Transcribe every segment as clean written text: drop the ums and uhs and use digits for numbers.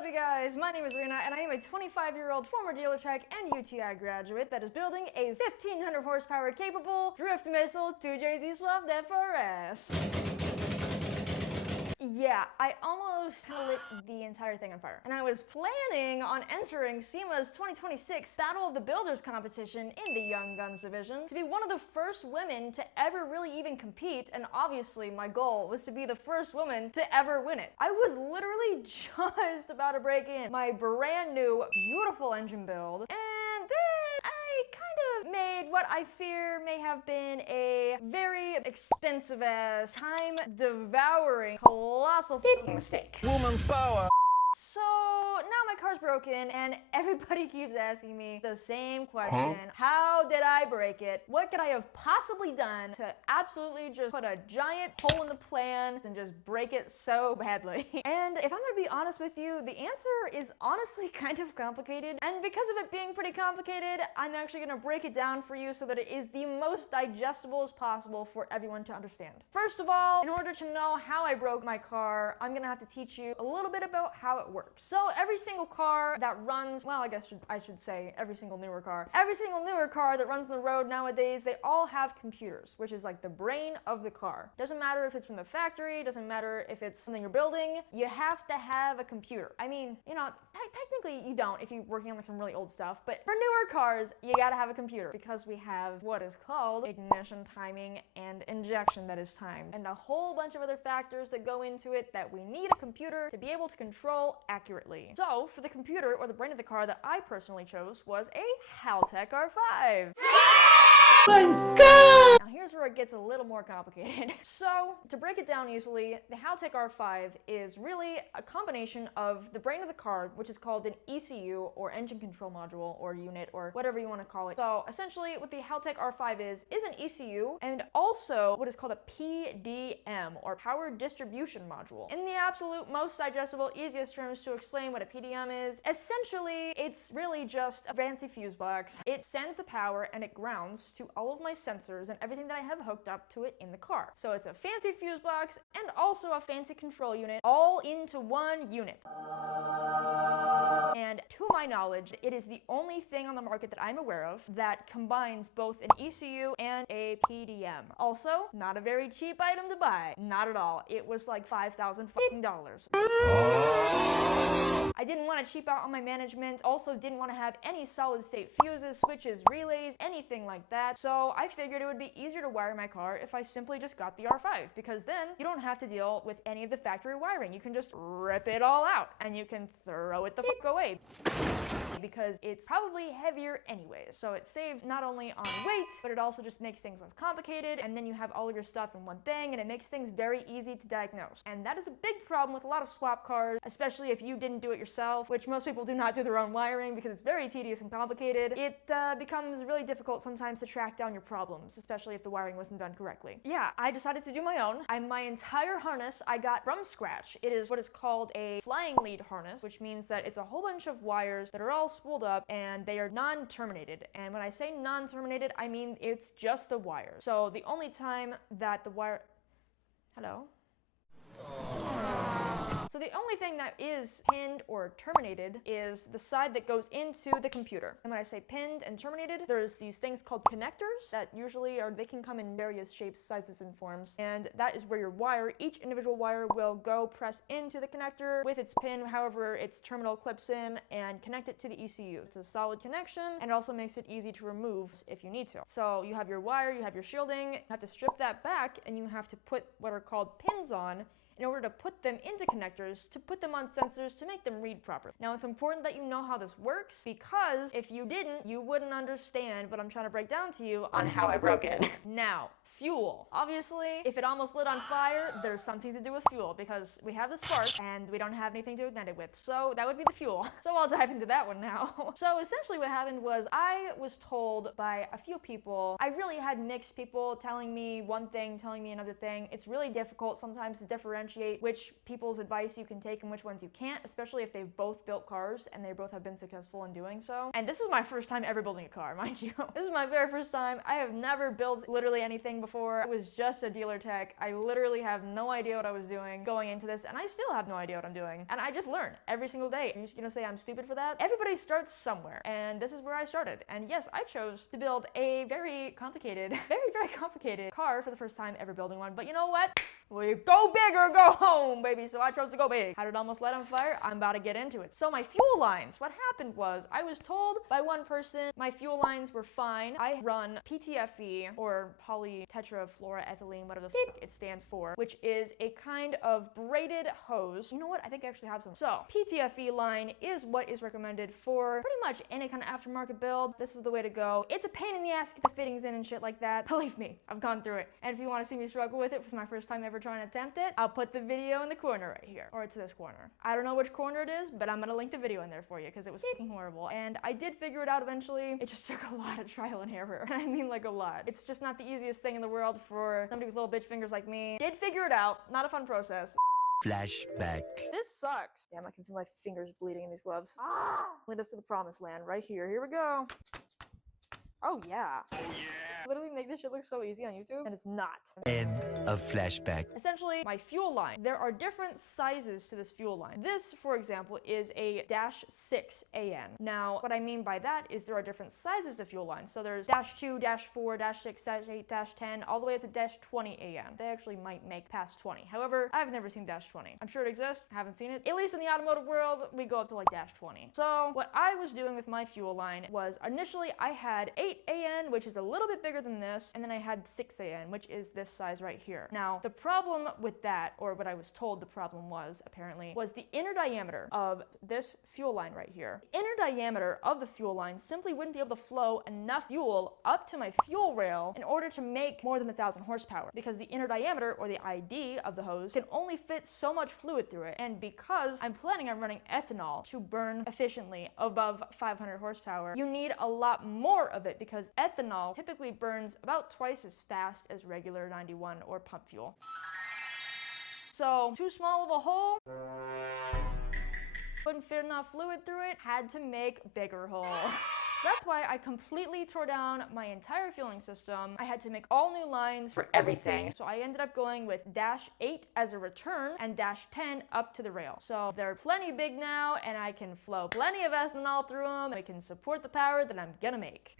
up, you guys? My name is Rena, and I am a 25-year-old former dealer tech and UTI graduate that is building a 1,500 horsepower capable drift missile 2JZ swap FRS. Yeah, I almost lit the entire thing on fire. And I was planning on entering SEMA's 2026 Battle of the Builders competition in the Young Guns division to be one of the first women to ever really even compete, and obviously my goal was to be the first woman to ever win it. I was literally just about to break in my brand new, beautiful engine build, and then I kind of made what I fear may have been a very expensive ass, time-devouring, colossal f***ing mistake. Woman power! So now my car's broken and everybody keeps asking me the same question. How did I break it? What could I have possibly done to absolutely just put a giant hole in the plan and just break it so badly? And if I'm gonna be honest with you, the answer is honestly kind of complicated. And because of it being pretty complicated, I'm actually gonna break it down for you so that it is the most digestible as possible for everyone to understand. First of all, in order to know how I broke my car, I'm gonna have to teach you a little bit about how it works. So every single car that runs, well, I should say every single newer car that runs on the road nowadays, they all have computers, which is like the brain of the car. Doesn't matter if it's from the factory, doesn't matter if it's something you're building, you have to have a computer. I mean, you know, technically you don't if you're working on like some really old stuff, but for newer cars, you gotta have a computer because we have what is called ignition timing and injection that is timed, and a whole bunch of other factors that go into it that we need a computer to be able to control accurately. So for the computer, or the brain of the car that I personally chose, was a Haltech R5. My God! Now here's where it gets a little more complicated. So to break it down easily, the Haltech R5 is really a combination of the brain of the car, which is called an ECU, or engine control module, or unit, or whatever you want to call it. So essentially what the Haltech R5 is an ECU, and also what is called a PDM, or power distribution module. In the absolute most digestible, easiest terms to explain what a PDM is, essentially it's really just a fancy fuse box. It sends the power and it grounds to all of my sensors and everything that I have hooked up to it in the car. So it's a fancy fuse box and also a fancy control unit all into one unit. And to my knowledge, it is the only thing on the market that I'm aware of that combines both an ECU and a PDM. Also, not a very cheap item to buy. Not at all. It was like $5,000 fucking dollars. I didn't want to cheap out on my management, also didn't want to have any solid state fuses, switches, relays, anything like that, so I figured it would be easier to wire my car if I simply just got the R5, because then you don't have to deal with any of the factory wiring. You can just rip it all out, and you can throw it the fuck away, because it's probably heavier anyways, so it saves not only on weight, but it also just makes things less complicated, and then you have all of your stuff in one thing, and it makes things very easy to diagnose. And that is a big problem with a lot of swap cars, especially if you didn't do it yourself, which most people do not do their own wiring because it's very tedious and complicated. It becomes really difficult sometimes to track down your problems, especially if the wiring wasn't done correctly. Yeah, I decided to do my own. My entire harness I got from scratch. It is what is called a flying lead harness, which means that it's a whole bunch of wires that are all spooled up and they are non-terminated. And when I say non-terminated, I mean it's just the wire. So the only time that the wire... Hello? So the only thing that is pinned or terminated is the side that goes into the computer. And when I say pinned and terminated, there's these things called connectors that usually they can come in various shapes, sizes, and forms. And that is where your wire, each individual wire, will go press into the connector with its pin, however its terminal clips in, and connect it to the ECU. It's a solid connection, and it also makes it easy to remove if you need to. So you have your wire, you have your shielding, you have to strip that back, and you have to put what are called pins on in order to put them into connectors, to put them on sensors, to make them read properly. Now, it's important that you know how this works, because if you didn't, you wouldn't understand what I'm trying to break down to you on how I broke it. Now, fuel. Obviously, if it almost lit on fire, there's something to do with fuel, because we have the spark and we don't have anything to ignite it with. So that would be the fuel. So I'll dive into that one now. So essentially what happened was I was told by a few people, I really had mixed people telling me one thing, telling me another thing. It's really difficult sometimes to differentiate differentiate which people's advice you can take and which ones you can't, especially if they've both built cars and they both have been successful in doing so. And this is my first time ever building a car, mind you. This is my very first time. I have never built literally anything before. I was just a dealer tech. I literally have no idea what I was doing going into this, and I still have no idea what I'm doing. And I just learn every single day. Are you gonna say I'm stupid for that? Everybody starts somewhere, and this is where I started. And yes, I chose to build a very complicated, very complicated car for the first time ever building one. But you know what? We go big or go home, baby. So I chose to go big. How did it almost light on fire? I'm about to get into it. So my fuel lines, what happened was I was told by one person my fuel lines were fine. I run PTFE, or polytetrafluoroethylene, whatever the f it stands for, which is a kind of braided hose. You know what? I think I actually have some. So PTFE line is what is recommended for pretty much any kind of aftermarket build. This is the way to go. It's a pain in the ass to get the fittings in and shit like that. Believe me, I've gone through it. And if you want to see me struggle with it for my first time ever trying to attempt it, I'll put the video in the corner right here. Or it's this corner. I don't know which corner it is, but I'm gonna link the video in there for you because it was f***ing horrible. And I did figure it out eventually. It just took a lot of trial and error. I mean like a lot. It's just not the easiest thing in the world for somebody with little bitch fingers like me. Did figure it out. Not a fun process. Flashback. This sucks. Damn, I can feel my fingers bleeding in these gloves. Lead us to the promised land right here. Here we go. Oh yeah. Oh yeah. Literally make this shit look so easy on YouTube, and it's not. End of flashback. Essentially, my fuel line. There are different sizes to this fuel line. This, for example, is a -6 AN. Now, what I mean by that is there are different sizes to fuel lines. So there's -2, -4, -6, -8, -10, all the way up to -20 AN. They actually might make past 20. However, I've never seen -20. I'm sure it exists, haven't seen it. At least in the automotive world, we go up to like -20. So what I was doing with my fuel line was initially I had 8 AN, which is a little bit bigger than this, and then I had 6 AN, which is this size right here. Now, the problem with that, or what I was told the problem was, apparently, was the inner diameter of this fuel line right here. The inner diameter of the fuel line simply wouldn't be able to flow enough fuel up to my fuel rail in order to make more than 1,000 horsepower, because the inner diameter, or the ID of the hose, can only fit so much fluid through it, and because I'm planning on running ethanol to burn efficiently above 500 horsepower, you need a lot more of it, because ethanol typically burns about twice as fast as regular 91 or pump fuel. So, too small of a hole, couldn't fit enough fluid through it, had to make bigger hole. That's why I completely tore down my entire fueling system. I had to make all new lines for everything. So I ended up going with -8 as a return and -10 up to the rail. So they're plenty big now, and I can flow plenty of ethanol through them. I can support the power that I'm gonna make.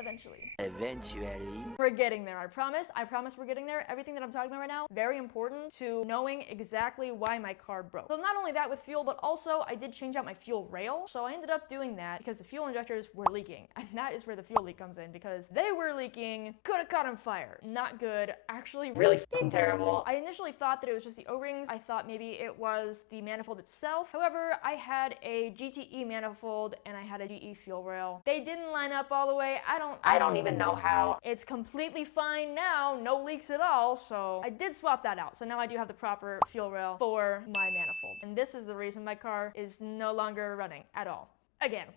Eventually. We're getting there, I promise. I promise we're getting there. Everything that I'm talking about right now, very important to knowing exactly why my car broke. So not only that with fuel, but also I did change out my fuel rail. So I ended up doing that because the fuel injectors were leaking. And that is where the fuel leak comes in, because they were leaking, could have caught on fire. Not good, actually really f***ing terrible. I initially thought that it was just the O-rings. I thought maybe it was the manifold itself. However, I had a GTE manifold and I had a GE fuel rail. They didn't line up all the way. I don't even know how. It's completely fine now, no leaks at all, so I did swap that out. So now I do have the proper fuel rail for my manifold. And this is the reason my car is no longer running at all. Again.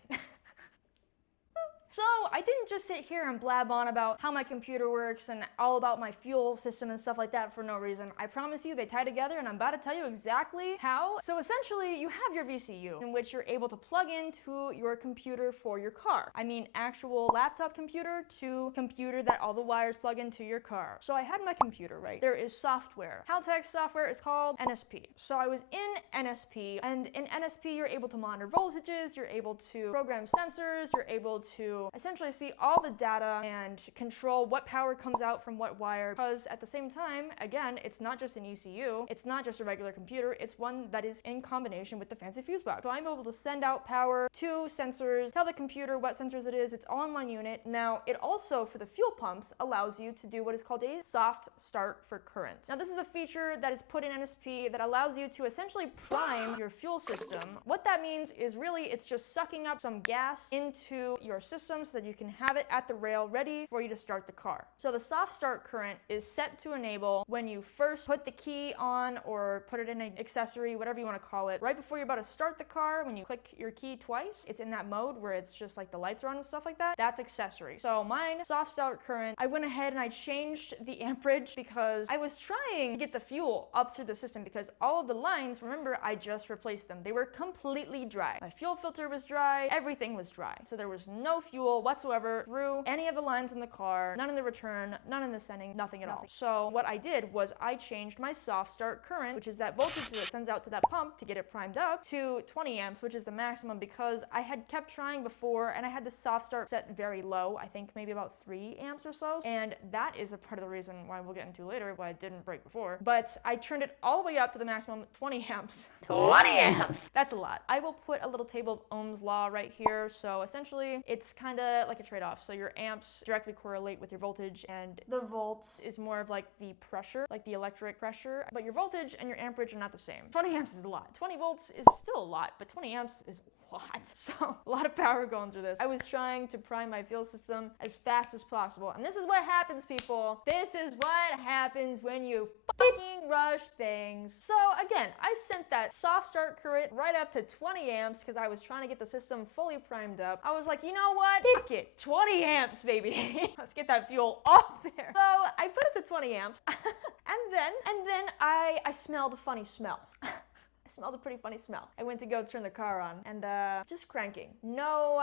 So I didn't just sit here and blab on about how my computer works and all about my fuel system and stuff like that for no reason. I promise you they tie together, and I'm about to tell you exactly how. So essentially you have your VCU, in which you're able to plug into your computer for your car. I mean actual laptop computer to computer that all the wires plug into your car. So I had my computer, right? There is software. Haltech software is called NSP. So I was in NSP, and in NSP you're able to monitor voltages, you're able to program sensors, you're able to essentially see all the data and control what power comes out from what wire, because at the same time, again, it's not just an ECU, it's not just a regular computer, it's one that is in combination with the fancy fuse box. So I'm able to send out power to sensors, tell the computer what sensors it is, it's all in one unit. Now, it also, for the fuel pumps, allows you to do what is called a soft start for current. Now, this is a feature that is put in NSP that allows you to essentially prime your fuel system. What that means is really it's just sucking up some gas into your system system so that you can have it at the rail ready for you to start the car. So the soft start current is set to enable when you first put the key on or put it in an accessory, whatever you want to call it. Right before you're about to start the car, when you click your key twice, it's in that mode where it's just like the lights are on and stuff like that. That's accessory. So mine, soft start current, I went ahead and I changed the amperage because I was trying to get the fuel up through the system because all of the lines, remember, I just replaced them. They were completely dry. My fuel filter was dry, everything was dry. So there was no fuel whatsoever through any of the lines in the car, none in the return, none in the sending, nothing at all. So what I did was I changed my soft start current, which is that voltage that sends out to that pump to get it primed up, to 20 amps, which is the maximum because I had kept trying before and I had the soft start set very low, I think maybe about 3 amps or so, and that is a part of the reason why we'll get into later why it didn't break before. But I turned it all the way up to the maximum 20 amps. 20 amps! That's a lot. I will put a little table of Ohm's law right here, so essentially it's kind of like a trade-off. So your amps directly correlate with your voltage, and the volts is more of like the pressure, like the electric pressure, but your voltage and your amperage are not the same. 20 amps is a lot. 20 volts is still a lot, but 20 amps is a lot. So a lot of power going through this. I was trying to prime my fuel system as fast as possible, and this is what happens, people. This is what happens when you fucking rush things. So again, I sent that soft start current right up to 20 amps because I was trying to get the system fully primed up. I was like, you know what? Fuck it. 20 amps, baby. Let's get that fuel off there. So I put it to 20 amps and then I smelled a funny smell. Smelled a pretty funny smell. I went to go turn the car on and just cranking. No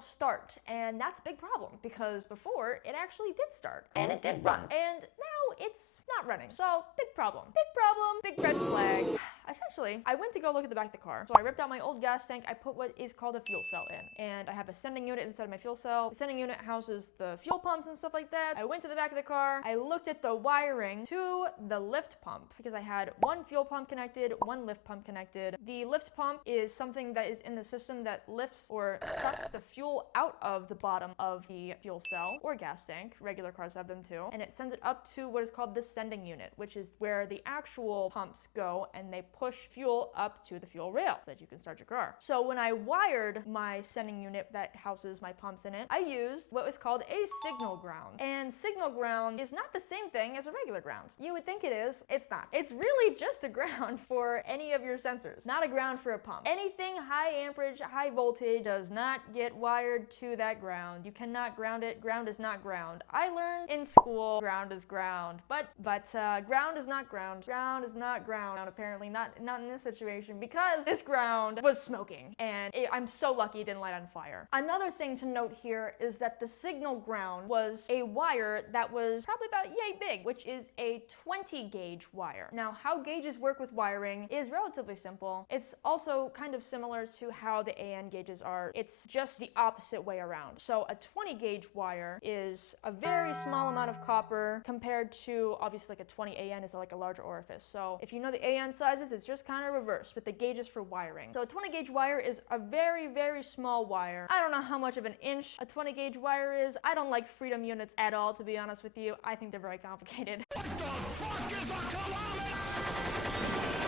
start. And that's a big problem because before it actually did start and it did run. And now it's not running. So big problem. Big problem. Big red flag. Essentially, I went to go look at the back of the car. So I ripped out my old gas tank. I put what is called a fuel cell in. And I have a sending unit inside of my fuel cell. The sending unit houses the fuel pumps and stuff like that. I went to the back of the car. I looked at the wiring to the lift pump because I had one fuel pump connected, one lift pump connected. The lift pump is something that is in the system that lifts or sucks the fuel out of the bottom of the fuel cell or gas tank. Regular cars have them too. And it sends it up to what is called the sending unit, which is where the actual pumps go and they push fuel up to the fuel rail so that you can start your car. So when I wired my sending unit that houses my pumps in it, I used what was called a signal ground. And signal ground is not the same thing as a regular ground. You would think it is. It's not. It's really just a ground for any of your sensors, not a ground for a pump. Anything high amperage, high voltage does not get wired to that ground. You cannot ground it. Ground is not ground. I learned in school ground is ground, but ground is not ground. Ground is not ground. Apparently not in this situation because this ground was smoking and I'm so lucky it didn't light on fire. Another thing to note here is that the signal ground was a wire that was probably about yay big, which is a 20 gauge wire. Now, how gauges work with wiring is relatively simple. It's also kind of similar to how the AN gauges are. It's just the opposite way around. So a 20 gauge wire is a very small amount of copper compared to obviously like a 20 AN is like a larger orifice. So if you know the AN sizes, it's just kind of reversed with the gauges for wiring. So a 20 gauge wire is a very, very small wire. I don't know how much of an inch a 20 gauge wire is. I don't like freedom units at all, to be honest with you. I think they're very complicated. What the fuck is a kilometer?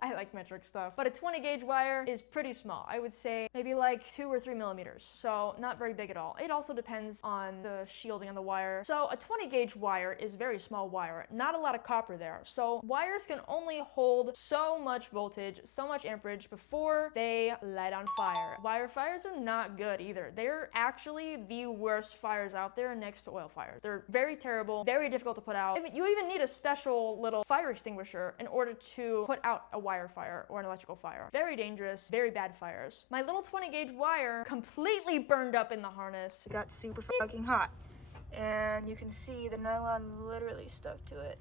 I like metric stuff. But a 20 gauge wire is pretty small. I would say maybe like 2 or 3 millimeters. So not very big at all. It also depends on the shielding on the wire. So a 20 gauge wire is very small wire. Not a lot of copper there. So wires can only hold so much voltage, so much amperage before they light on fire. Wire fires are not good either. They're actually the worst fires out there next to oil fires. They're very terrible, very difficult to put out. You even need a special little fire extinguisher in order to put out a wire fire or an electrical fire. Very dangerous, very bad fires. My little 20 gauge wire completely burned up in the harness. It got super fucking hot. And you can see the nylon literally stuck to it.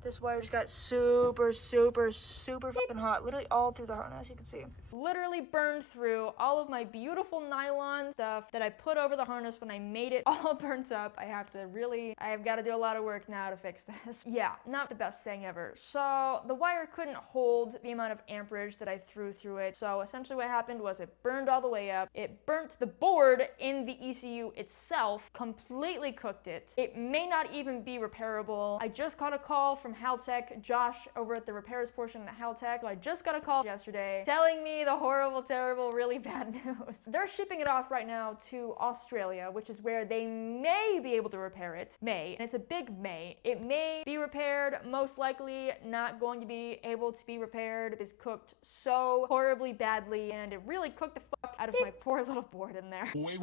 This wire just got super fucking hot, literally all through the harness, you can see. Literally burned through all of my beautiful nylon stuff that I put over the harness when I made it all burnt up. I have got to do a lot of work now to fix this. Yeah, not the best thing ever. So the wire couldn't hold the amount of amperage that I threw through it. So essentially what happened was it burned all the way up. It burnt the board in the ECU itself, completely cooked it. It may not even be repairable. I just got a call from Haltech, Josh over at the repairs portion at Haltech. So I just got a call yesterday telling me me the horrible, terrible, really bad news. They're shipping it off right now to Australia, which is where they may be able to repair it. May, and it's a big may. It may be repaired, most likely not going to be able to be repaired. It is cooked so horribly badly, and it really cooked the fuck out of my poor little board in there. Wait.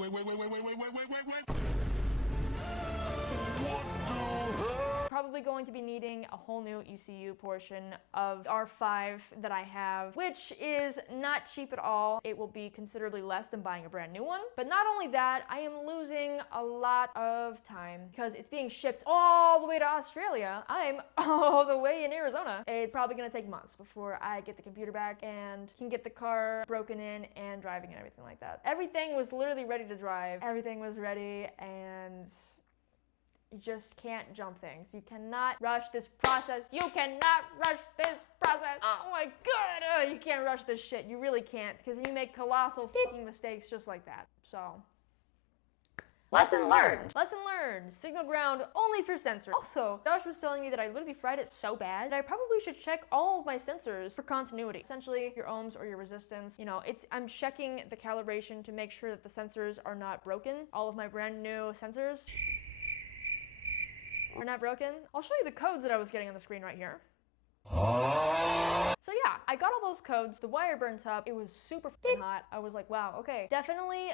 Probably going to be needing a whole new ECU portion of R5 that I have, which is not cheap at all. It will be considerably less than buying a brand new one. But not only that, I am losing a lot of time because it's being shipped all the way to Australia. I'm all the way in Arizona. It's probably gonna take months before I get the computer back and can get the car broken in and driving and everything like that. Everything was literally ready to drive. Everything was ready, and you just can't jump things. You cannot rush this process. You cannot rush this process. Oh my god, you can't rush this shit. You really can't, because you make colossal fucking mistakes just like that. So, lesson learned. Lesson learned. Signal ground only for sensors. Also, Josh was telling me that I literally fried it so bad that I probably should check all of my sensors for continuity. Essentially, your ohms or your resistance. You know, I'm checking the calibration to make sure that the sensors are not broken. All of my brand new sensors are not broken. I'll show you the codes that I was getting on the screen right here. So yeah, I got all those codes, the wire burnt up, it was super fucking hot. I was like, wow, okay, definitely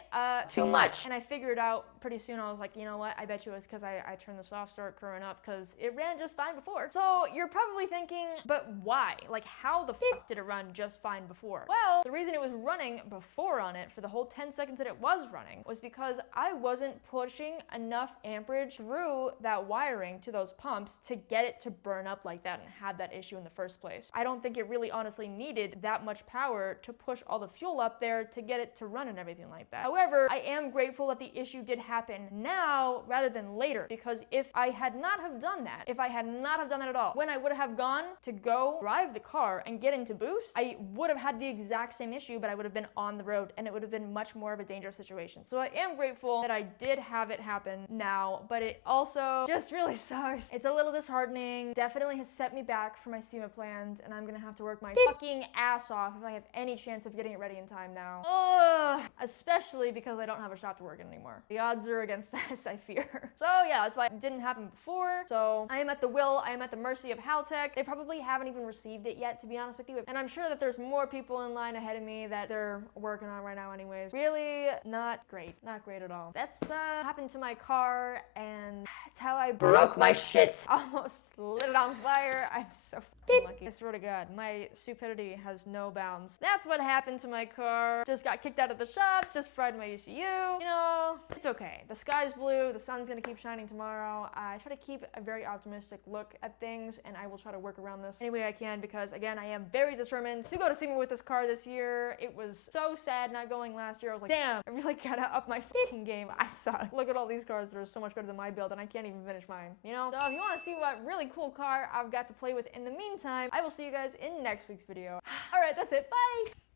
too much. And I figured out pretty soon, I was like, you know what, I bet you it's because I turned the soft start current up because it ran just fine before. So you're probably thinking, but why? Like, how the fuck did it run just fine before? Well, the reason it was running before on it for the whole 10 seconds that it was running was because I wasn't pushing enough amperage through that wiring to those pumps to get it to burn up like that and have that issue in the first place. I don't think it really honestly needed that much power to push all the fuel up there to get it to run and everything like that. However, I am grateful that the issue did happen now rather than later, because if I had not have done that, if I had not have done that at all, when I would have gone to go drive the car and get into boost, I would have had the exact same issue, but I would have been on the road and it would have been much more of a dangerous situation. So I am grateful that I did have it happen now, but it also just really sucks. It's a little disheartening, definitely has set me back for my SEMA plans, and I'm gonna have to work my fucking ass off if I have any chance of getting it ready in time now. Ugh, especially because I don't have a shop to work in anymore. The odds are against us, I fear. So yeah, that's why it didn't happen before. So I am at the mercy of Haltech. They probably haven't even received it yet, to be honest with you. And I'm sure that there's more people in line ahead of me that they're working on right now anyways. Really not great. Not great at all. That's happened to my car, and that's how I broke my shit. Almost lit it on fire. I'm so fucking lucky. I swear to God, my stupidity has no bounds. That's what happened to my car. Just got kicked out of the shop, just fried my ECU. You know, it's okay. The sky's blue, the sun's gonna keep shining tomorrow. I try to keep a very optimistic look at things, and I will try to work around this any way I can, because again, I am very determined to go to SEMA with this car this year. It was so sad not going last year. I was like, damn, I really gotta up my fucking game. I suck. Look at all these cars that are so much better than my build, and I can't even finish mine, you know? So if you wanna see what really cool car I've got to play with in the meantime, I will see you guys in next week's video. All right, that's it. Bye.